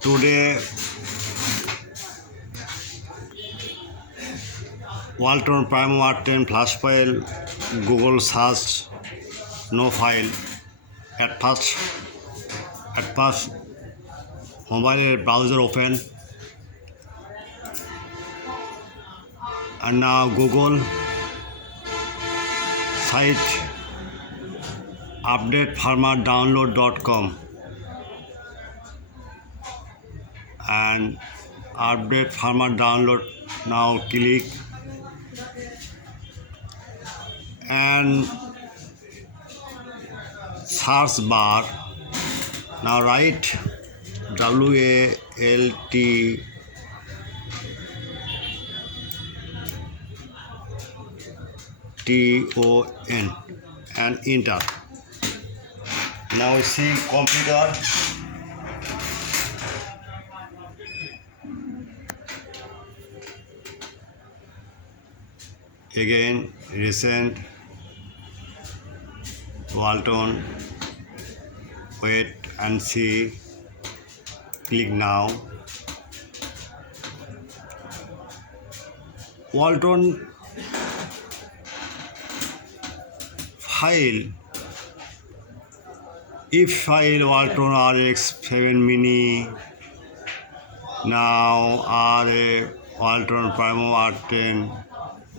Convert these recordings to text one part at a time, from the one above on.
Today, Walton Primo R10 flash file, Google search, no file. At first, mobile browser open, and now Google site updatefarmerdownload.com and update farmer download. Now click and search bar. Now write WALTTON and enter. Now see computer. Again recent Walton, wait and see, click now. Walton file, if file Walton RX7 mini, now Walton Primo R10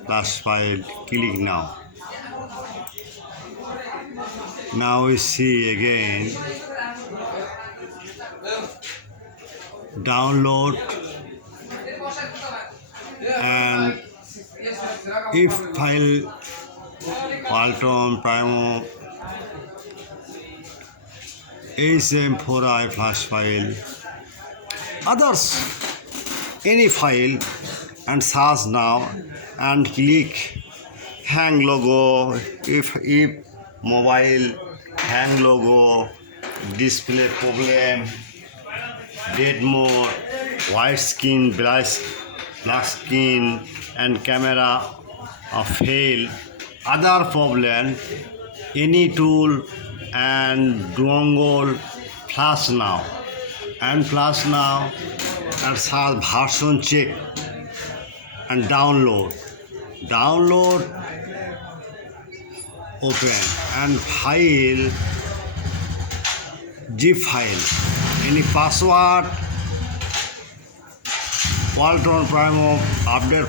plus file, click now. Now we see again download, and if file Walton Primo HM4i flash file, others any file, and search now and click hang logo. If mobile hang logo, display problem, dead mode, white screen, black screen, and camera fail, other problem, any tool and dongle, flash now and search version check and download, open, and file, zip file, any password, Walton Primo update